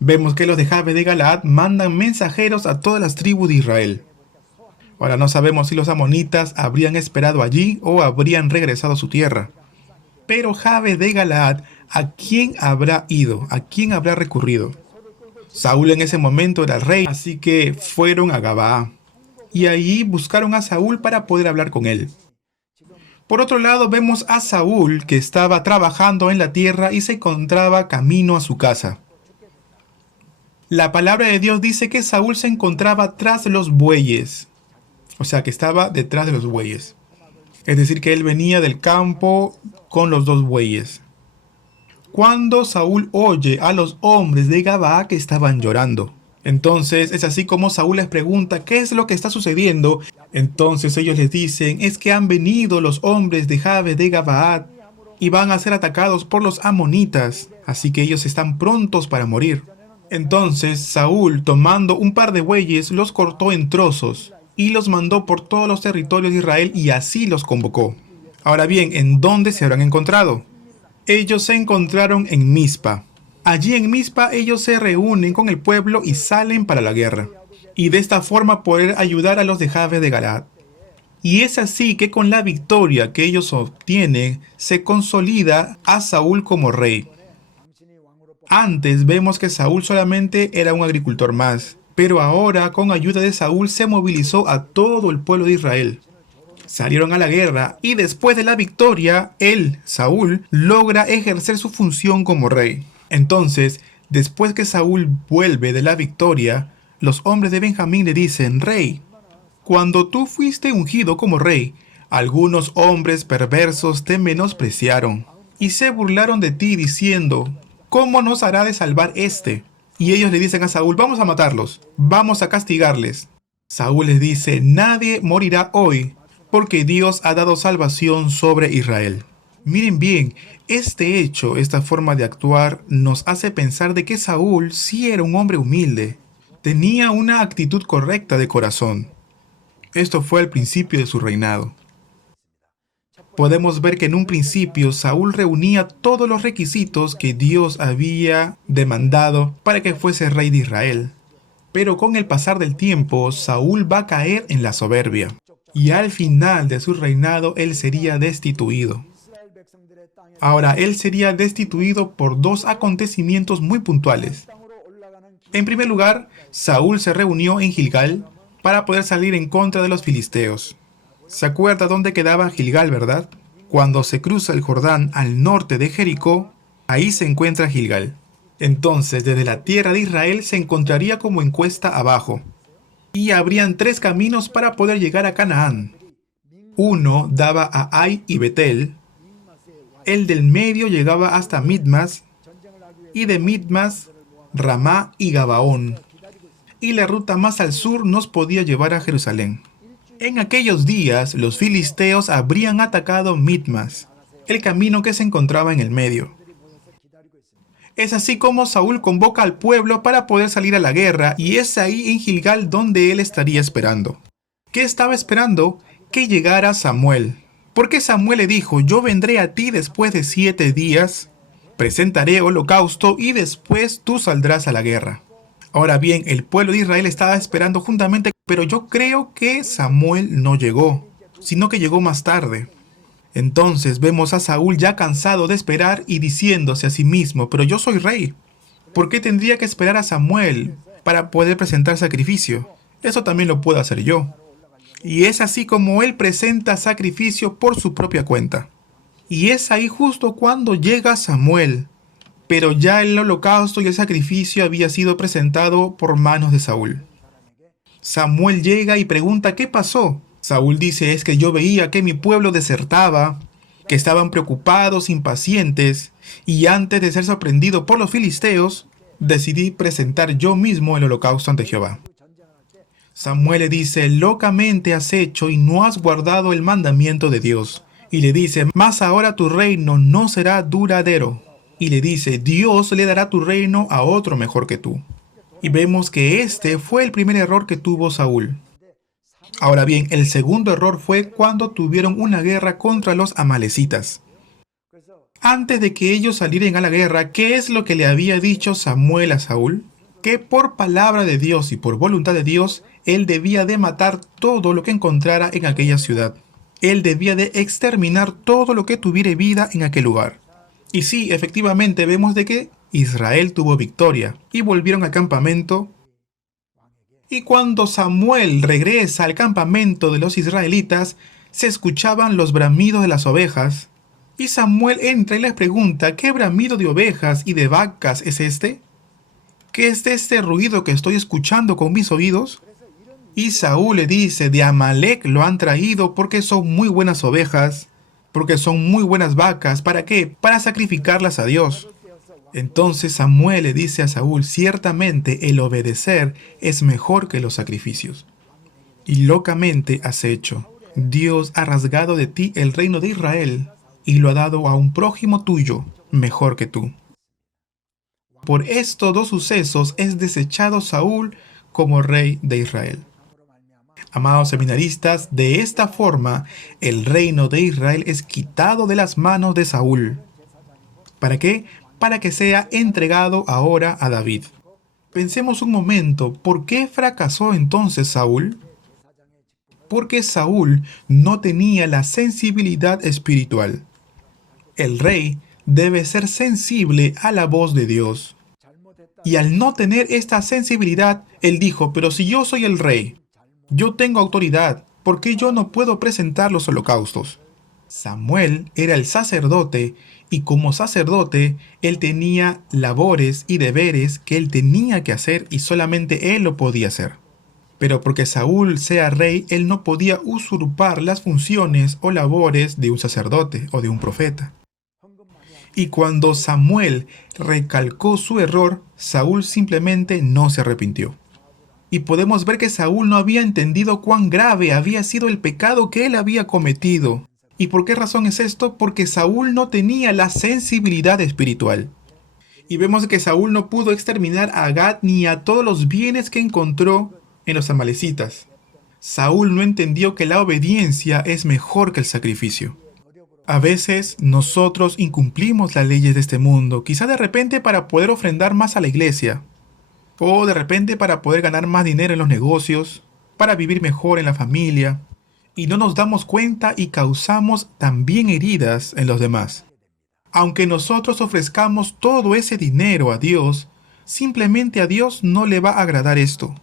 Vemos que los de Jabes de Galaad mandan mensajeros a todas las tribus de Israel. Ahora no sabemos si los amonitas habrían esperado allí o habrían regresado a su tierra. Pero Jabes de Galaad, ¿a quién habrá ido? ¿A quién habrá recurrido? Saúl en ese momento era el rey, así que fueron a Gabaa. Y allí buscaron a Saúl para poder hablar con él. Por otro lado vemos a Saúl que estaba trabajando en la tierra y se encontraba camino a su casa. La palabra de Dios dice que Saúl se encontraba tras los bueyes. O sea, que estaba detrás de los bueyes. Es decir, que él venía del campo con los dos bueyes. Cuando Saúl oye a los hombres de Gabaa que estaban llorando. Entonces es así como Saúl les pregunta qué es lo que está sucediendo. Entonces ellos les dicen, es que han venido los hombres de Jabes de Galaad y van a ser atacados por los amonitas. Así que ellos están prontos para morir. Entonces Saúl, tomando un par de bueyes, los cortó en trozos y los mandó por todos los territorios de Israel y así los convocó. Ahora bien, ¿en dónde se habrán encontrado? Ellos se encontraron en Mizpa. Allí en Mizpa ellos se reúnen con el pueblo y salen para la guerra. Y de esta forma poder ayudar a los de Jabes de Galaad. Y es así que con la victoria que ellos obtienen, se consolida a Saúl como rey. Antes vemos que Saúl solamente era un agricultor más. Pero ahora, con ayuda de Saúl, se movilizó a todo el pueblo de Israel. Salieron a la guerra y después de la victoria, él, Saúl, logra ejercer su función como rey. Entonces, después que Saúl vuelve de la victoria, los hombres de Benjamín le dicen, Rey, cuando tú fuiste ungido como rey, algunos hombres perversos te menospreciaron y se burlaron de ti diciendo, ¿cómo nos hará de salvar este? Y ellos le dicen a Saúl, vamos a matarlos, vamos a castigarles. Saúl les dice, nadie morirá hoy, porque Dios ha dado salvación sobre Israel. Miren bien, este hecho, esta forma de actuar, nos hace pensar de que Saúl sí era un hombre humilde. Tenía una actitud correcta de corazón. Esto fue al principio de su reinado. Podemos ver que en un principio Saúl reunía todos los requisitos que Dios había demandado para que fuese rey de Israel. Pero con el pasar del tiempo, Saúl va a caer en la soberbia. Y al final de su reinado, él sería destituido. Ahora, él sería destituido por dos acontecimientos muy puntuales. En primer lugar, Saúl se reunió en Gilgal para poder salir en contra de los filisteos. ¿Se acuerda dónde quedaba Gilgal, verdad? Cuando se cruza el Jordán al norte de Jericó, ahí se encuentra Gilgal. Entonces, desde la tierra de Israel se encontraría como en cuesta abajo. Y habrían tres caminos para poder llegar a Canaán. Uno daba a Ai y Betel. El del medio llegaba hasta Mitmas. Y de Mitmas, Ramá y Gabaón. Y la ruta más al sur nos podía llevar a Jerusalén. En aquellos días, los filisteos habrían atacado Mitmas, el camino que se encontraba en el medio. Es así como Saúl convoca al pueblo para poder salir a la guerra, y es ahí en Gilgal donde él estaría esperando. ¿Qué estaba esperando? Que llegara Samuel. Porque Samuel le dijo, yo vendré a ti después de 7 días, presentaré holocausto y después tú saldrás a la guerra. Ahora bien, el pueblo de Israel estaba esperando juntamente, pero yo creo que Samuel no llegó, sino que llegó más tarde. Entonces vemos a Saúl ya cansado de esperar y diciéndose a sí mismo, pero yo soy rey. ¿Por qué tendría que esperar a Samuel para poder presentar sacrificio? Eso también lo puedo hacer yo. Y es así como él presenta sacrificio por su propia cuenta. Y es ahí justo cuando llega Samuel. Pero ya el holocausto y el sacrificio había sido presentado por manos de Saúl. Samuel llega y pregunta ¿qué pasó? Saúl dice es que yo veía que mi pueblo desertaba, que estaban preocupados, impacientes, y antes de ser sorprendido por los filisteos, decidí presentar yo mismo el holocausto ante Jehová. Samuel le dice, locamente has hecho y no has guardado el mandamiento de Dios. Y le dice, mas ahora tu reino no será duradero. Y le dice, Dios le dará tu reino a otro mejor que tú. Y vemos que este fue el primer error que tuvo Saúl. Ahora bien, el segundo error fue cuando tuvieron una guerra contra los amalecitas. Antes de que ellos salieran a la guerra, ¿qué es lo que le había dicho Samuel a Saúl? Que por palabra de Dios y por voluntad de Dios, él debía de matar todo lo que encontrara en aquella ciudad. Él debía de exterminar todo lo que tuviera vida en aquel lugar. Y sí, efectivamente vemos de que Israel tuvo victoria y volvieron al campamento. Y cuando Samuel regresa al campamento de los israelitas, se escuchaban los bramidos de las ovejas. Y Samuel entra y les pregunta, ¿qué bramido de ovejas y de vacas es este? ¿Qué es este ruido que estoy escuchando con mis oídos? Y Saúl le dice, de Amalec lo han traído porque son muy buenas ovejas, porque son muy buenas vacas. ¿Para qué? Para sacrificarlas a Dios. Entonces Samuel le dice a Saúl, ciertamente el obedecer es mejor que los sacrificios. Y locamente has hecho. Dios ha rasgado de ti el reino de Israel y lo ha dado a un prójimo tuyo, mejor que tú. Por estos dos sucesos es desechado Saúl como rey de Israel. Amados seminaristas, de esta forma el reino de Israel es quitado de las manos de Saúl. ¿Para qué? Para que sea entregado ahora a David. Pensemos un momento, ¿por qué fracasó entonces Saúl? Porque Saúl no tenía la sensibilidad espiritual. El rey debe ser sensible a la voz de Dios. Y al no tener esta sensibilidad, él dijo, pero si yo soy el rey, yo tengo autoridad, ¿por qué yo no puedo presentar los holocaustos? Samuel era el sacerdote y como sacerdote él tenía labores y deberes que él tenía que hacer y solamente él lo podía hacer. Pero porque Saúl sea rey, él no podía usurpar las funciones o labores de un sacerdote o de un profeta. Y cuando Samuel recalcó su error, Saúl simplemente no se arrepintió. Y podemos ver que Saúl no había entendido cuán grave había sido el pecado que él había cometido. ¿Y por qué razón es esto? Porque Saúl no tenía la sensibilidad espiritual. Y vemos que Saúl no pudo exterminar a Gad ni a todos los bienes que encontró en los amalecitas. Saúl no entendió que la obediencia es mejor que el sacrificio. A veces nosotros incumplimos las leyes de este mundo, quizá de repente para poder ofrendar más a la iglesia, o de repente para poder ganar más dinero en los negocios, para vivir mejor en la familia, y no nos damos cuenta y causamos también heridas en los demás. Aunque nosotros ofrezcamos todo ese dinero a Dios, simplemente a Dios no le va a agradar esto.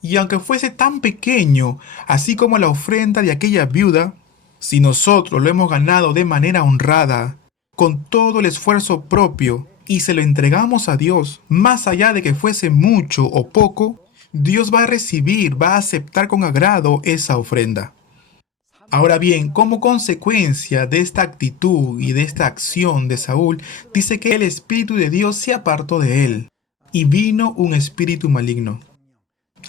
Y aunque fuese tan pequeño, así como la ofrenda de aquella viuda, si nosotros lo hemos ganado de manera honrada, con todo el esfuerzo propio, y se lo entregamos a Dios, más allá de que fuese mucho o poco, Dios va a recibir, va a aceptar con agrado esa ofrenda. Ahora bien, como consecuencia de esta actitud y de esta acción de Saúl, dice que el Espíritu de Dios se apartó de él, y vino un espíritu maligno.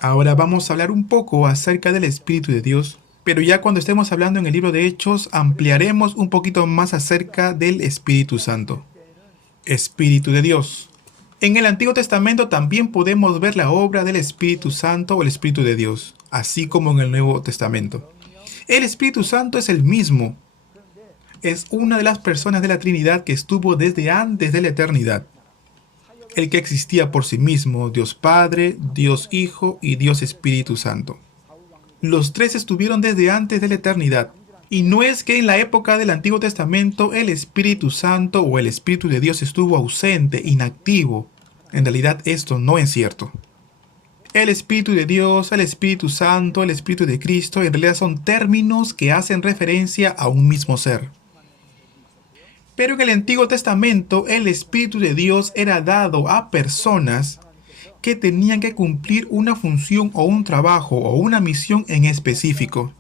Ahora vamos a hablar un poco acerca del Espíritu de Dios, pero ya cuando estemos hablando en el libro de Hechos, ampliaremos un poquito más acerca del Espíritu Santo. Espíritu de Dios. En el Antiguo Testamento también podemos ver la obra del Espíritu Santo o el Espíritu de Dios, así como en el Nuevo Testamento. El Espíritu Santo es el mismo. Es una de las personas de la Trinidad que estuvo desde antes de la eternidad. El que existía por sí mismo, Dios Padre, Dios Hijo y Dios Espíritu Santo. Los tres estuvieron desde antes de la eternidad. Y no es que en la época del Antiguo Testamento el Espíritu Santo o el Espíritu de Dios estuvo ausente, inactivo. En realidad esto no es cierto. El Espíritu de Dios, el Espíritu Santo, el Espíritu de Cristo en realidad son términos que hacen referencia a un mismo ser. Pero en el Antiguo Testamento el Espíritu de Dios era dado a personas que tenían que cumplir una función o un trabajo o una misión en específico.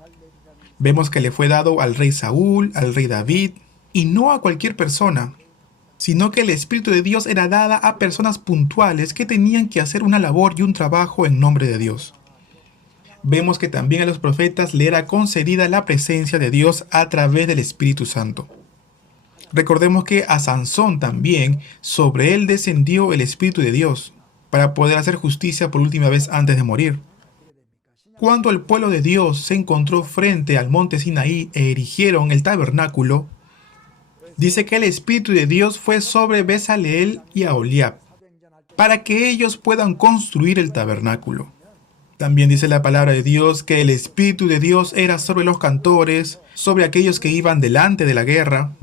Vemos que le fue dado al rey Saúl, al rey David, y no a cualquier persona, sino que el Espíritu de Dios era dada a personas puntuales que tenían que hacer una labor y un trabajo en nombre de Dios. Vemos que también a los profetas le era concedida la presencia de Dios a través del Espíritu Santo. Recordemos que a Sansón también, sobre él descendió el Espíritu de Dios, para poder hacer justicia por última vez antes de morir. Cuando el pueblo de Dios se encontró frente al monte Sinaí e erigieron el tabernáculo, dice que el Espíritu de Dios fue sobre Bezaleel y Aholiab, para que ellos puedan construir el tabernáculo. También dice la palabra de Dios que el Espíritu de Dios era sobre los cantores, sobre aquellos que iban delante de la guerra.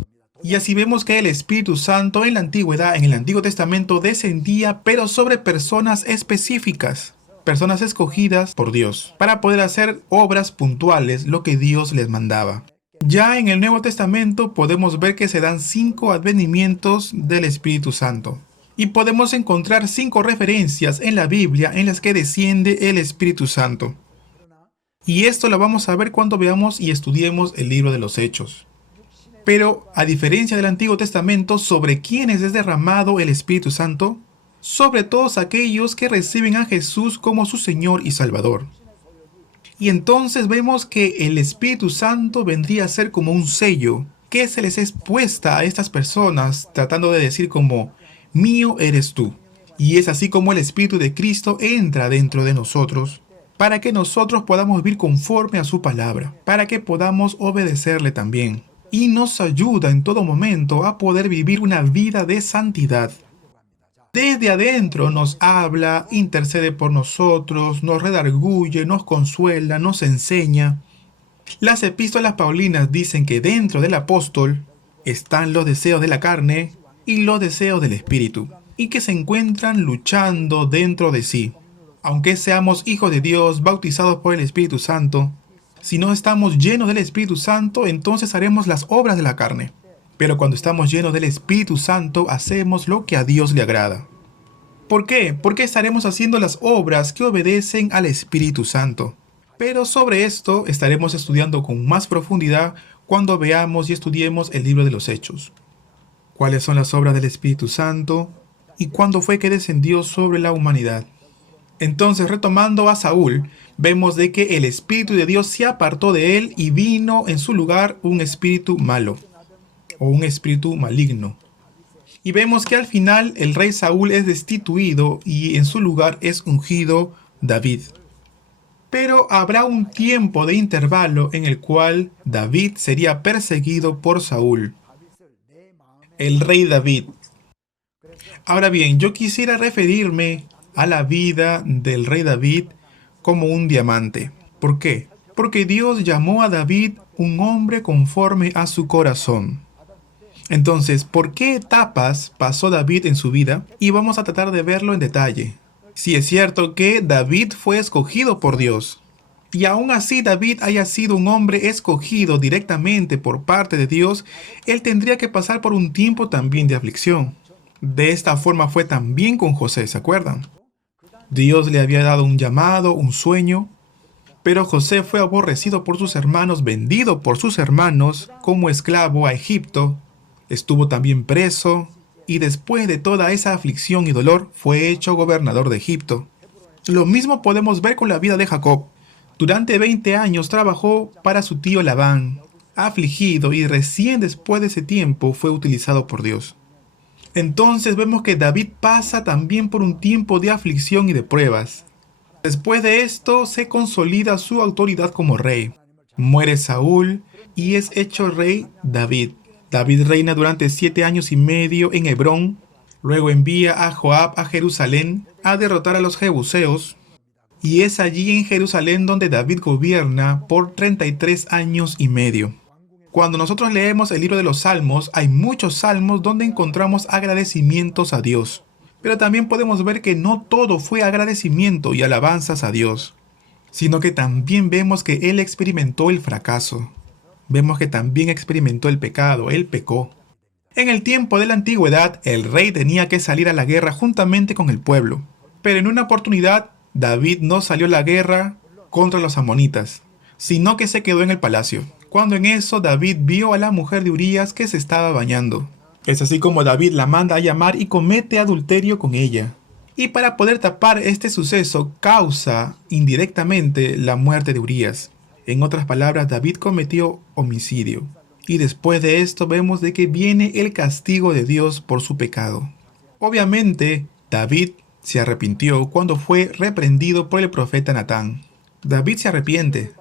Y así vemos que el Espíritu Santo en la antigüedad, en el Antiguo Testamento, descendía, pero sobre personas específicas, personas escogidas por Dios, para poder hacer obras puntuales, lo que Dios les mandaba. Ya en el Nuevo Testamento podemos ver que se dan 5 advenimientos del Espíritu Santo. Y podemos encontrar 5 referencias en la Biblia en las que desciende el Espíritu Santo. Y esto lo vamos a ver cuando veamos y estudiemos el libro de los Hechos. Pero, a diferencia del Antiguo Testamento, ¿sobre quiénes es derramado el Espíritu Santo? Sobre todos aquellos que reciben a Jesús como su Señor y Salvador. Y entonces vemos que el Espíritu Santo vendría a ser como un sello que se les es puesta a estas personas, tratando de decir como, mío eres tú. Y es así como el Espíritu de Cristo entra dentro de nosotros, para que nosotros podamos vivir conforme a su palabra, para que podamos obedecerle también. Y nos ayuda en todo momento a poder vivir una vida de santidad. Desde adentro nos habla, intercede por nosotros, nos redarguye, nos consuela, nos enseña. Las epístolas paulinas dicen que dentro del apóstol están los deseos de la carne y los deseos del espíritu, y que se encuentran luchando dentro de sí. Aunque seamos hijos de Dios, bautizados por el Espíritu Santo, si no estamos llenos del Espíritu Santo, entonces haremos las obras de la carne. Pero cuando estamos llenos del Espíritu Santo, hacemos lo que a Dios le agrada. ¿Por qué? Porque estaremos haciendo las obras que obedecen al Espíritu Santo. Pero sobre esto estaremos estudiando con más profundidad cuando veamos y estudiemos el libro de los Hechos. cuáles son las obras del Espíritu Santo y cuándo fue que descendió sobre la humanidad. Entonces, retomando a Saúl, vemos de que el Espíritu de Dios se apartó de él y vino en su lugar un espíritu malo o un espíritu maligno. Y vemos que al final el rey Saúl es destituido y en su lugar es ungido David. Pero habrá un tiempo de intervalo en el cual David sería perseguido por Saúl. El rey David. Ahora bien, yo quisiera referirme a la vida del rey David como un diamante. ¿Por qué? Porque Dios llamó a David un hombre conforme a su corazón. Entonces, ¿por qué etapas pasó David en su vida? Y vamos a tratar de verlo en detalle. Si es cierto que David fue escogido por Dios, y aún así David haya sido un hombre escogido directamente por parte de Dios, él tendría que pasar por un tiempo también de aflicción. De esta forma fue también con José, ¿se acuerdan? Dios le había dado un llamado, un sueño, pero José fue aborrecido por sus hermanos, vendido por sus hermanos como esclavo a Egipto, estuvo también preso, y después de toda esa aflicción y dolor fue hecho gobernador de Egipto. Lo mismo podemos ver con la vida de Jacob. Durante 20 años trabajó para su tío Labán, afligido, y recién después de ese tiempo fue utilizado por Dios. Entonces vemos que David pasa también por un tiempo de aflicción y de pruebas. Después de esto se consolida su autoridad como rey. Muere Saúl y es hecho rey David. David reina durante 7 años y medio en Hebrón. Luego envía a Joab a Jerusalén a derrotar a los jebuseos. Y es allí en Jerusalén donde David gobierna por 33 años y medio. Cuando nosotros leemos el libro de los Salmos, hay muchos salmos donde encontramos agradecimientos a Dios. Pero también podemos ver que no todo fue agradecimiento y alabanzas a Dios, sino que también vemos que él experimentó el fracaso. Vemos que también experimentó el pecado, él pecó. En el tiempo de la antigüedad, el rey tenía que salir a la guerra juntamente con el pueblo. Pero en una oportunidad, David no salió a la guerra contra los amonitas, sino que se quedó en el palacio. Cuando en eso David vio a la mujer de Urías que se estaba bañando. Es así como David la manda a llamar y comete adulterio con ella. Y para poder tapar este suceso, causa indirectamente la muerte de Urías. En otras palabras, David cometió homicidio. Y después de esto vemos de que viene el castigo de Dios por su pecado. Obviamente, David se arrepintió cuando fue reprendido por el profeta Natán. David se arrepiente.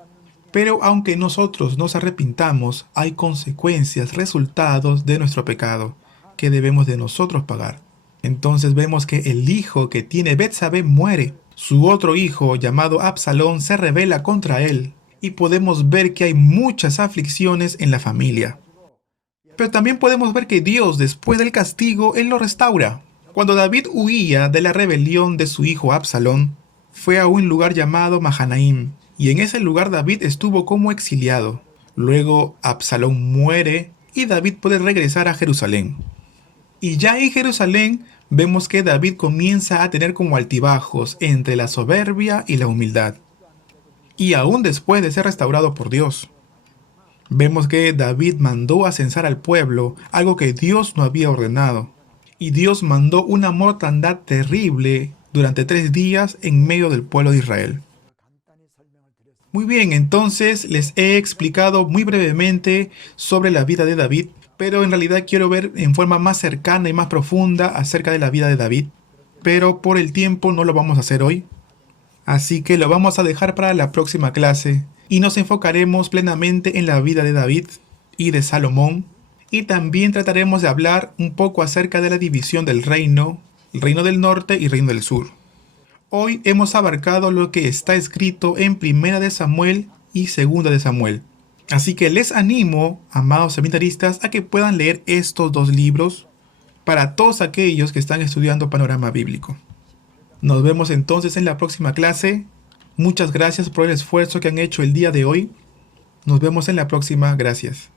Pero aunque nosotros nos arrepintamos, hay consecuencias, resultados de nuestro pecado, que debemos de nosotros pagar. Entonces vemos que el hijo que tiene Betsabé muere. Su otro hijo, llamado Absalón, se rebela contra él. Y podemos ver que hay muchas aflicciones en la familia. Pero también podemos ver que Dios, después del castigo, él lo restaura. Cuando David huía de la rebelión de su hijo Absalón, fue a un lugar llamado Mahanaim. Y en ese lugar David estuvo como exiliado. Luego Absalón muere y David puede regresar a Jerusalén. Y ya en Jerusalén vemos que David comienza a tener como altibajos entre la soberbia y la humildad. Y aún después de ser restaurado por Dios. Vemos que David mandó a censar al pueblo, algo que Dios no había ordenado. Y Dios mandó una mortandad terrible durante 3 días en medio del pueblo de Israel. Muy bien, entonces les he explicado muy brevemente sobre la vida de David, pero en realidad quiero ver en forma más cercana y más profunda acerca de la vida de David, pero por el tiempo no lo vamos a hacer hoy, así que lo vamos a dejar para la próxima clase y nos enfocaremos plenamente en la vida de David y de Salomón, y también trataremos de hablar un poco acerca de la división del reino, el reino del norte y el reino del sur. Hoy hemos abarcado lo que está escrito en Primera de Samuel y Segunda de Samuel. Así que les animo, amados seminaristas, a que puedan leer estos 2 libros para todos aquellos que están estudiando Panorama Bíblico. Nos vemos entonces en la próxima clase. Muchas gracias por el esfuerzo que han hecho el día de hoy. Nos vemos en la próxima. Gracias.